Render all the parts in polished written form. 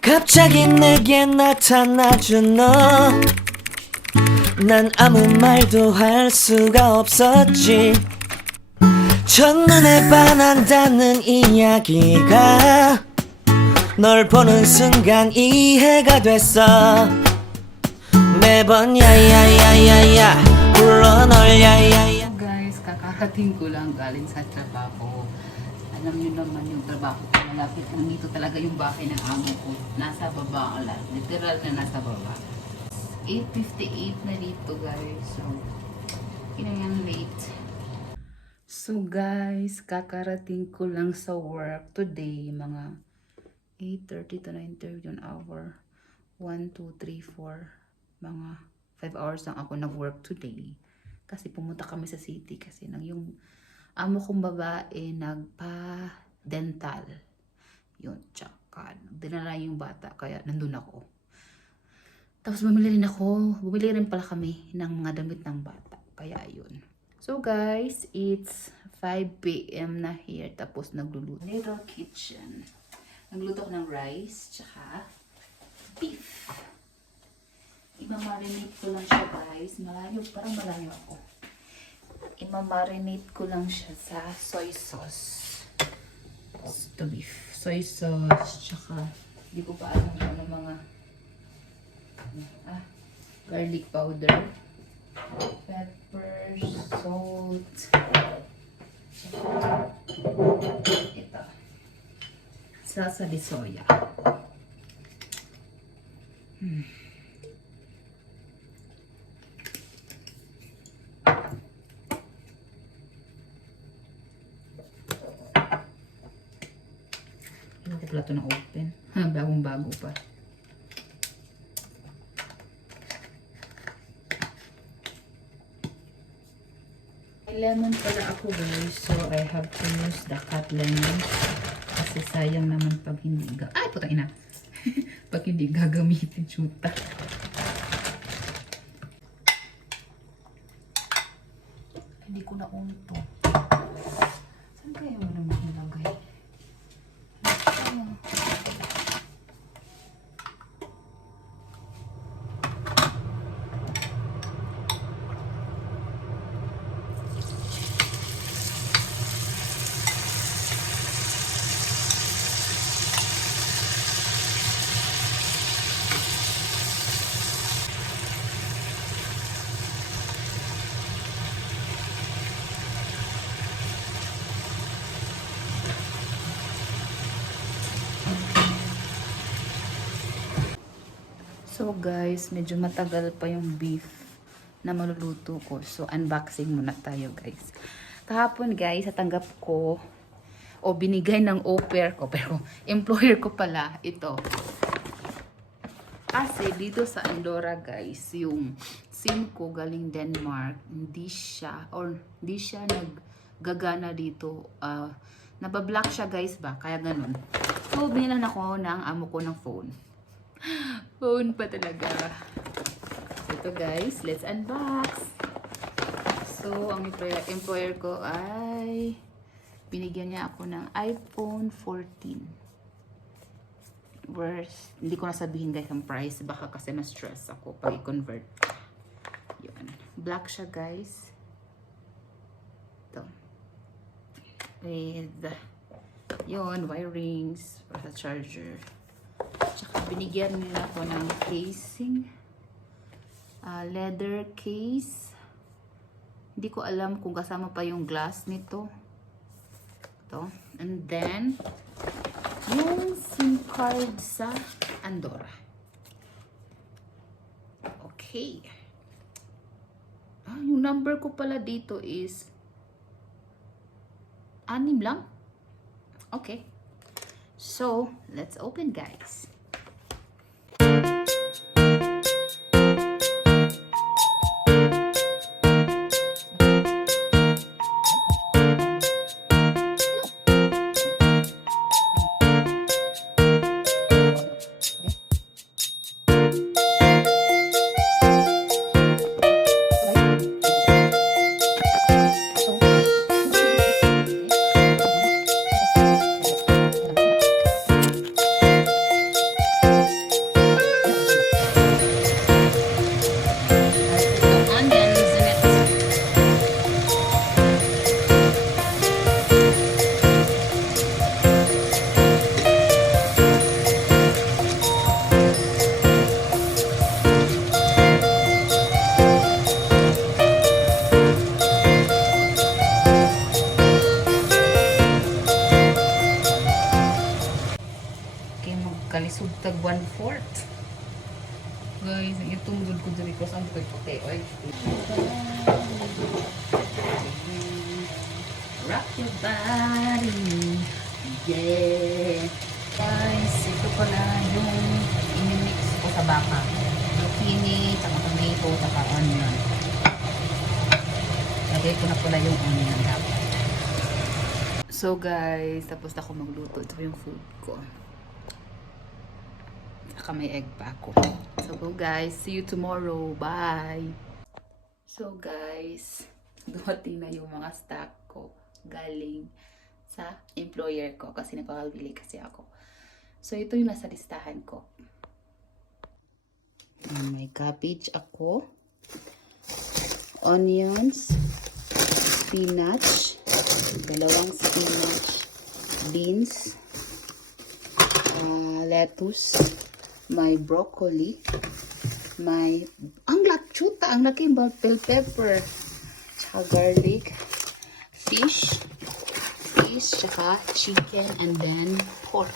갑자기 내게 나타나준 너, 난 아무 말도 할 수가 없었지. 첫눈에 반한다는 이야기가 널 보는 순간 이해가 됐어. 매번 야야야야야 불러 널 야야야. Guys, kakarating ko lang galing sa trabaho. Alam niyo naman yung trabaho ko, malapit lang dito talaga yung bahay ng amo ko. Nasa baba lang, literal na nasa baba. 8:58 na dito guys, so kailangan late. So guys, kakarating ko lang sa work today, mga 8:30 to 9:30 an hour. 1, 2, 3, 4, mga 5 hours lang ako nag-work today. Kasi pumunta kami sa city kasi nang yung amo kong babae nagpa-dental. Yun, tsaka dinala yung bata kaya nandun ako. Tapos bumili rin pala kami ng mga damit ng bata. Kaya yun. So guys, it's 5 p.m. na here. Tapos nagluluto. Little kitchen. Nagluto ko ng rice, tsaka beef. Imamarinate ko lang siya guys. Parang malayo ako. Imamarinate ko lang siya sa soy sauce. Ito beef. Soy sauce, tsaka hindi ko pa alam kung ano mga garlic powder, pepper, salt, tsaka ito, salsa de soya. Hindi ko pala ito na-open. Bagong-bago pa. Lemon pala ako guys, so I have to use the cut lemon kasi sayang naman pag hindi putang ina pag hindi gagamitin shoota. Hindi ko na unto. Saan kaya mo naman nilagay? So guys, medyo matagal pa yung beef na maluluto ko. So unboxing muna tayo guys. Kahapon guys, natanggap ko o binigay ng pero employer ko pala ito. Kasi dito sa Andorra guys, yung SIM ko galing Denmark, hindi siya naggagana dito. Nabablock siya guys ba? Kaya ganun. So binilan ako ng amo ko ng phone. Phone pa talaga. So ito guys, let's unbox. So ang employer ko ay binigyan niya ako ng iPhone 14. Hindi ko nasabihin guys ang price, baka kasi na-stress ako pag i-convert. Yun. Black siya guys. Ito. With yun, wirings for the charger. Tsaka binigyan nila ako ng casing. Leather case. Hindi ko alam kung kasama pa yung glass nito. Ito. And then, yung SIM card sa Andorra. Okay. Yung number ko pala dito is 6 lang. Okay. So, let's open guys. sugtag 1/4. Guys, itong good ko diri ko sa ko'y puti. Oy. Rock your body. Yeah. Guys, ito pala yung inimix ko sa baka. Zucchini, tsaka tomato, tsaka onion. Lagay ko na pala yung onion dapat. So guys, tapos na ako magluto. Ito yung food ko. Saka may egg pa ako. So go guys, see you tomorrow. Bye! So guys, dumating na yung mga stock ko galing sa employer ko kasi napakabili kasi ako. So ito yung nasa listahan ko. May cabbage ako, onions, spinach, dalawang spinach, beans, lettuce, may broccoli, may ang lachuta, ang laking bell pepper, tsaka garlic, fish, tsaka chicken, and then pork,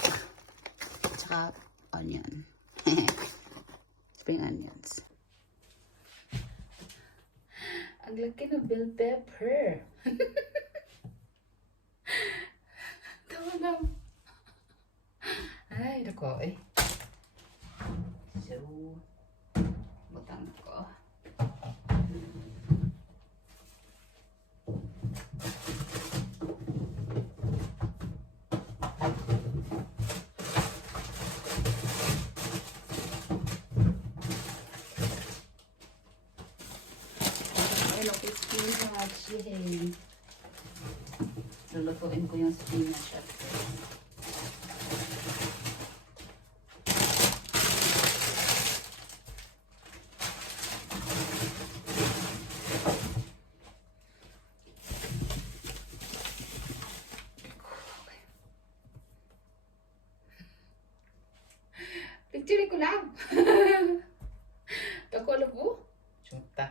tsaka onion. Spring onions. Ang laki ng bell pepper. Tawa lang. Ay, nako eh. So, butang ko. Yay! Lulutuin ko yung spinach at picture ko lang. Tako alam mo? Chuta.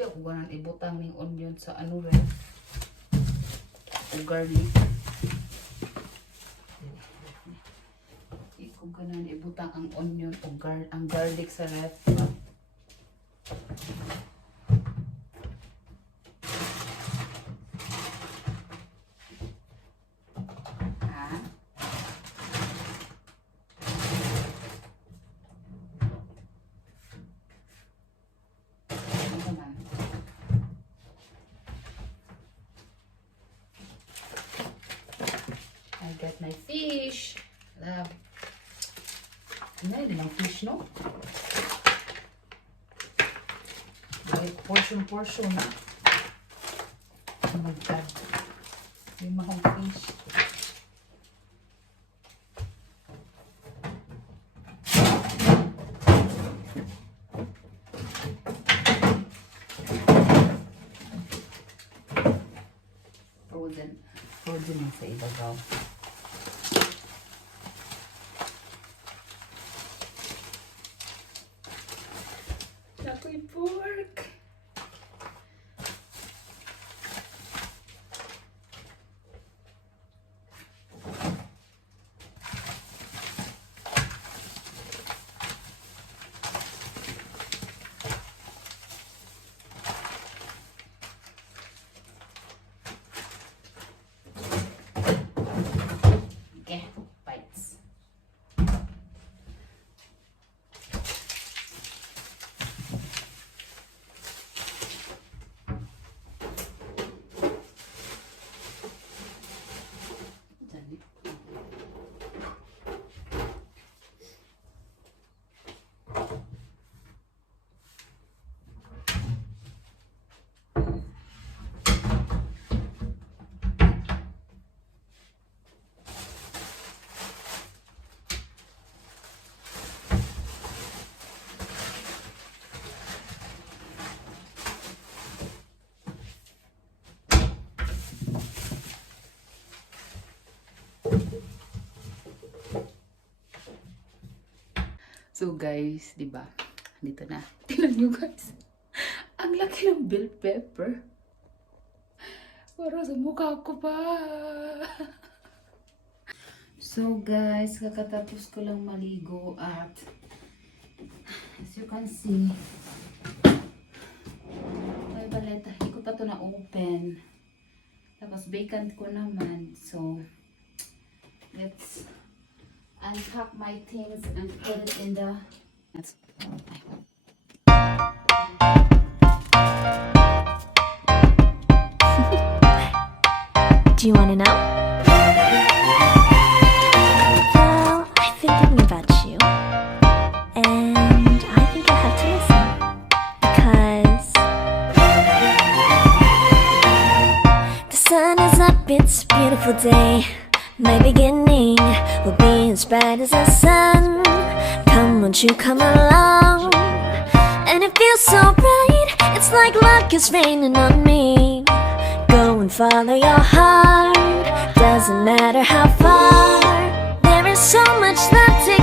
Ako ganan ibutang ng onion sa ano rin o garlic. Iko ganan ibutang ang onion o ang garlic sa ref. I got my fish. Hindi lang fish, no? Portion na. Oh my God. Yung mahal fish. Frozen yung sa ibabaw. Ako'y pork. So guys, di ba? Dito na. Tingnan nyo guys. Ang laki ng bell pepper. Para sa mukha ko pa. So guys, kakatapos ko lang maligo at as you can see, may baleta. Hindi ko pa ito na-open. Tapos vacant ko naman. So, let's unpack my things and put it in the... Do you want to know? Well, I've been thinking about you, and I think I have to listen because the sun is up, it's a beautiful day. My beginning will be as bright as the sun. Come, won't you come along? And it feels so bright, it's like luck is raining on me. Go and follow your heart, doesn't matter how far. There is so much love to